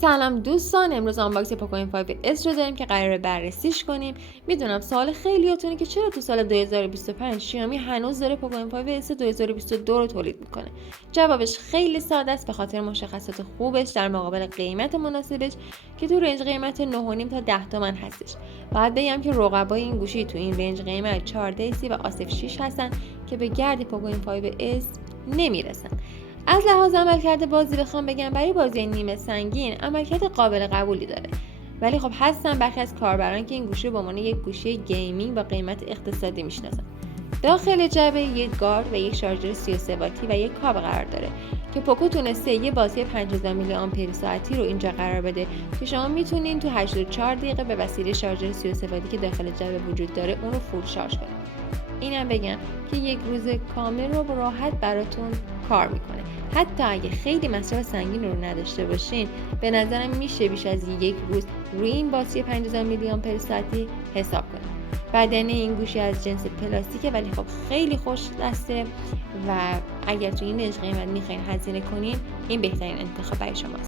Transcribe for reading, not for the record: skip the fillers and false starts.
سلام دوستان، امروز آنباکس پوکو M5S رو داریم که قراره بررسیش کنیم. میدونم سوال خیلیاتونه که چرا تو سال 2025 شیائومی هنوز داره پوکو M5S 2022 رو تولید میکنه. جوابش خیلی ساده است، به خاطر مشخصات خوبش در مقابل قیمت مناسبش که تو رنج قیمت 9.5 تا 10 تومن هستش. باید بگم که رقبای این گوشی تو این رنج قیمت 14C و آصف 6 هستن که به گرد پوکو M5S نمیرسن. از لحاظ عملکرد بازی بخوام بگم، برای بازی نیمه سنگین عملکرد قابل قبولی داره، ولی خب هستن برخی از کاربران که این گوشی به عنوان یک گوشی گیمینگ با قیمت اقتصادی میشناسن. داخل جعبه یک گارد و یک شارژر 33 واتی و یک کابل قرار داره که پوکو تونسته یه باتری 5000 میلی آمپر ساعتی رو اینجا قرار بده که شما میتونین تو 84 دقیقه به وسیله شارژر 33 واتی که داخل جعبه وجود داره اون رو فول شارژ کنید. اینم بگم که یک روز کامل رو راحت براتون کار میکنه. حتی اگه خیلی مصرف سنگین رو نداشته باشین، به نظرم میشه بیش از یک روز روی این باتری 5000 میلی آمپر ساعتی حساب کنید. بدنه این گوشی از جنس پلاستیکه، ولی خب خیلی خوش دسته و اگر تو این رنج قیمت میخواین هزینه کنین، این بهترین انتخاب برای شماست.